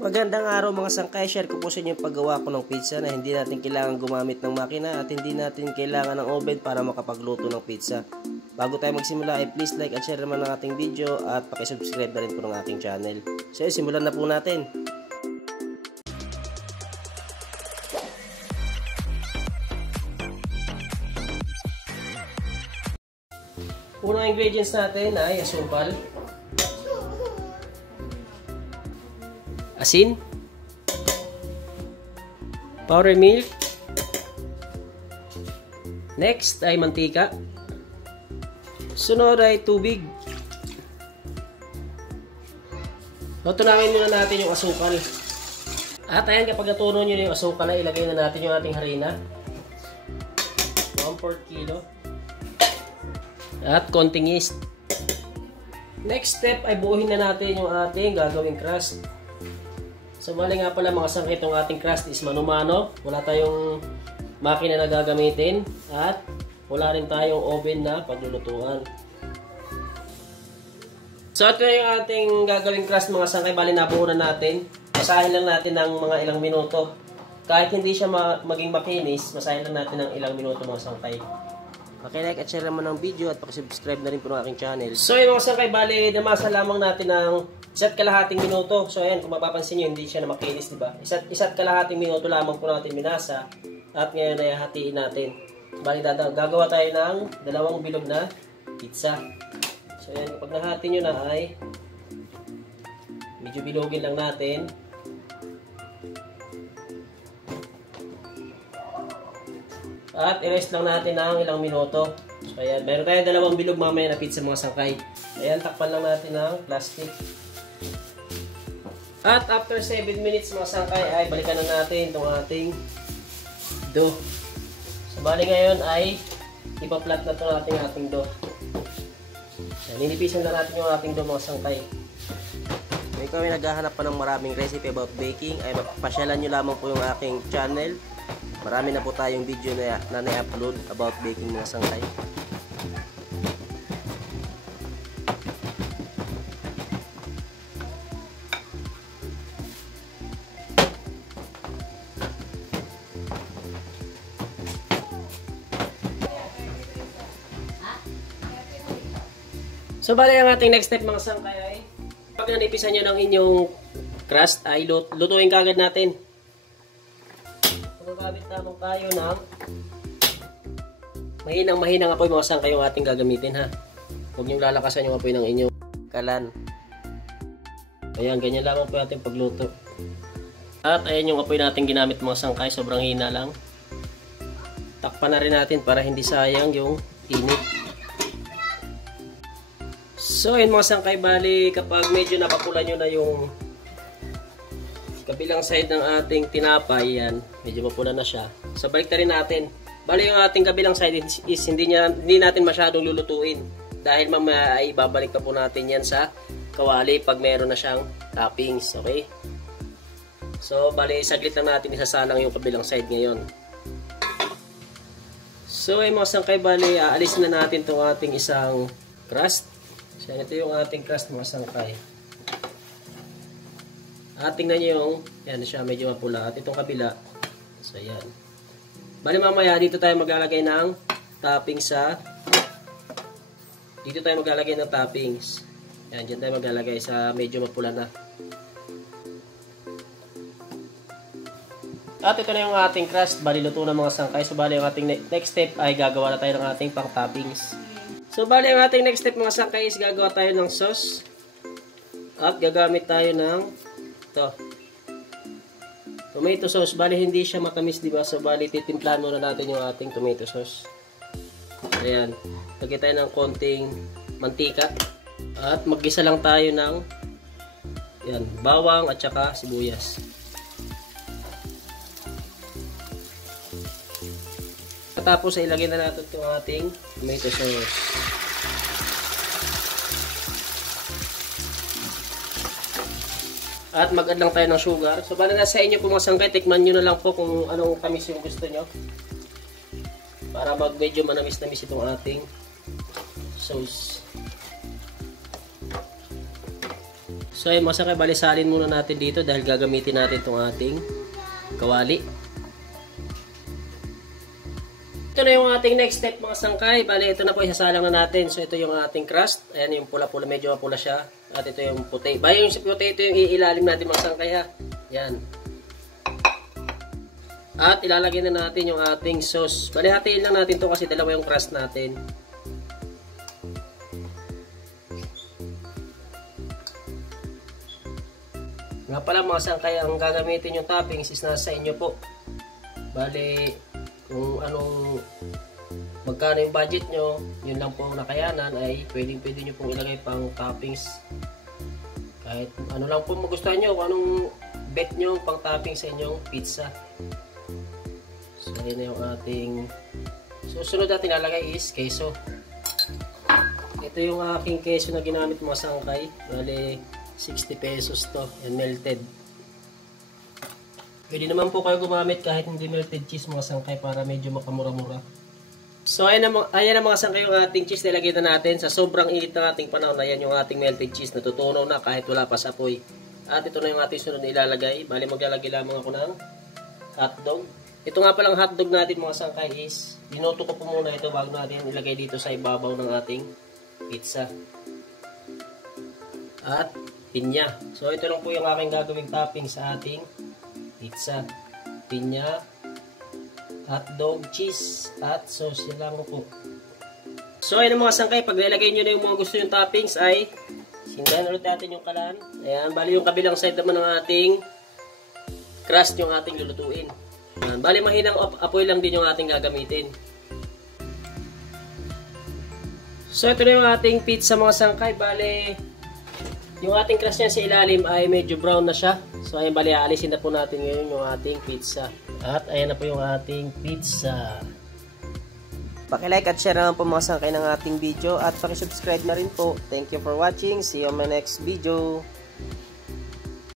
Magandang araw mga sangkay, share ko po sa inyo yung paggawa ko ng pizza na hindi natin kailangan gumamit ng makina at hindi natin kailangan ng oven para makapagluto ng pizza. Bago tayo magsimula ay please like at share naman ang ating video at pakisubscribe na rin po ng aking channel. So simulan na po natin. Unang ingredients natin ay asukal, asin, powder milk, next ay mantika, sunod ay tubig. Tutunawin muna natin yung asukal. At ayan, kapag natunaw nyo yung asukal, ilagay na natin yung ating harina, 1/4 kilo. At konting yeast. Next step ay buuhin na natin yung ating gagawing crust. So bali nga pala mga sangkay, itong ating crust is mano-mano. Wala tayong makina na gagamitin at wala rin tayong oven na paglulutuan. So ito yung ating gagawing crust mga sangkay. Bali nabuo na natin. Masahin lang natin ng mga ilang minuto. Kahit hindi siya maging makinis, masahin lang natin ng ilang minuto mga sangkay. Paki-like at share naman ng video at paki-subscribe na rin po ng aking channel. So yun mga sangkay, bali namasa lamang natin ng isa't kalahating minuto. So ayan, kung mapapansin nyo, hindi siya na makinis, diba? Isa't kalahating minuto lamang po natin minasa. At ngayon ay hatiin natin. Bali gagawa tayo ng 2 bilog na pizza. So ayan, kapag nahati nyo na ay medyo bilogin lang natin. At i-rest lang natin ng ilang minuto. So ayan, meron tayong 2 bilog mamaya na pizza mga sangkay. Ayan, takpan lang natin ng plastic. At after 7 minutes mga sangkay ay balikan na natin itong ating dough. So bali ngayon ay ipa-flat na ito natin ating dough. Ayan, ninipisan na natin yung ating dough mga sangkay. Kung kami naghahanap pa ng maraming recipe about baking ay pasyalan nyo lamang po yung aking channel. Marami na po tayong video na na-upload about baking mga sangkay. So bali ang ating next step mga sangkay ay pag nanipisan nyo ng inyong crust ay lutuin kagad natin. Gagawin lamang tayo ng mahinang apoy mga sangkay yung ating gagamitin ha. Huwag niyong lalakasan yung apoy ng inyong kalan. Ayan, ganyan lamang po ating pagluto. At ayan yung apoy natin ginamit mga sangkay, sobrang hina lang. Takpan na rin natin para hindi sayang yung init. So ayun mga sangkay, bali kapag medyo napapula nyo na yung kabilang side ng ating tinapay, yan, medyo mapula na siya. So balik na rin natin. Bali yung ating kabilang side is hindi natin masyadong lulutuin dahil mamaya ay babalik pa po natin yan sa kawali pag meron na siyang toppings, okay? So bali saglit lang natin isasalang yung kabilang side ngayon. So ay mga sangkay, bali aalisin na natin itong ating isang crust. So ito yung ating crust mga sangkay. At tingnan nyo yung, yan siya, medyo mapula. At itong kabila, so yan. Bali mamaya, dito tayo maglalagay ng toppings dito tayo maglalagay ng toppings. Yan, dyan tayo maglalagay sa medyo mapula na. At ito na yung ating crust. Bali luto na mga sangkay. So bali yung ating next step ay gagawa na tayo ng ating pang toppings. So bali yung ating next step mga sangkay is gagawa tayo ng sauce. At gagamit tayo ng tomato sauce. Bali hindi siya matamis, diba? So bali titimplahan muna natin yung ating tomato sauce. Ayan, lagyan tayo ng konting mantika at maggisa lang tayo ng yan, bawang at saka sibuyas. Tapos ay ilagay na natin yung ating tomato sauce. At mag-add lang tayo ng sugar. So bali na sa inyo po mga sangkay, tikman nyo na lang po kung anong tamis yung gusto nyo. Para medyo manamis-namis itong ating sauce. So So ay mga sangkay, balisalin muna natin dito dahil gagamitin natin itong ating kawali. Ito na yung ating next step mga sangkay. Bali, ito na po isasalang na natin. So ito yung ating crust. Ayan yung pula-pula, medyo mapula siya. At ito yung puti. Bali yung puti, ito yung iilalim natin mga sangkay ha. Yan. At ilalagay na natin yung ating sauce. Bali, hatiin lang natin to kasi dalawa yung crust natin. Nga pala mga sangkay, ang gagamitin yung toppings is nasa inyo po. Bali, kung anong magkano yung budget nyo, yun lang po ang nakayanan, ay pwede nyo pong ilagay pang toppings. Kahit ano lang po magustuhan nyo, kung anong bet nyo pang toppings sa inyong pizza. So, yun na yung ating susunod natin ilalagay is queso. Ito yung aking queso na ginamit mga sangkay. Bali, 60 pesos to and melted. Pwede naman po kayo gumamit kahit hindi melted cheese mga sangkay para medyo makamura-mura. So ayan na mga sangkay yung ating cheese na ilagay na natin. Sa sobrang init ng ating panahon, ayan yung ating melted cheese na tutunaw na kahit wala pa sa apoy. At ito na yung ating sunod na ilalagay. Bali maglalagay lamang ako ng hotdog. Ito nga palang hotdog natin mga sangkay is binuto ko po muna ito bago natin ilagay dito sa ibabaw ng ating pizza. At pinya. So ito lang po yung aking gagawing topping sa ating pizza. Pinya, hotdog, cheese, at sauce. Yan lang po. So ayun mga sangkay, pag nilagay nyo na yung mga gusto yung toppings ay sindahan ulit natin yung kalan. Ayan, bali yung kabilang side naman ng ating crust yung ating lulutuin. Ayan, bali mahinang apoy lang din yung ating gagamitin. So ito na yung ating pizza mga sangkay. Bali yung ating crust niya sa ilalim ay medyo brown na siya. So ayan, bali aalisin na po natin ngayon yung ating pizza. At ayan na po yung ating pizza. Paki-like at share naman po mga sangkay ng ating video at paki-subscribe na rin po. Thank you for watching. See you on my next video.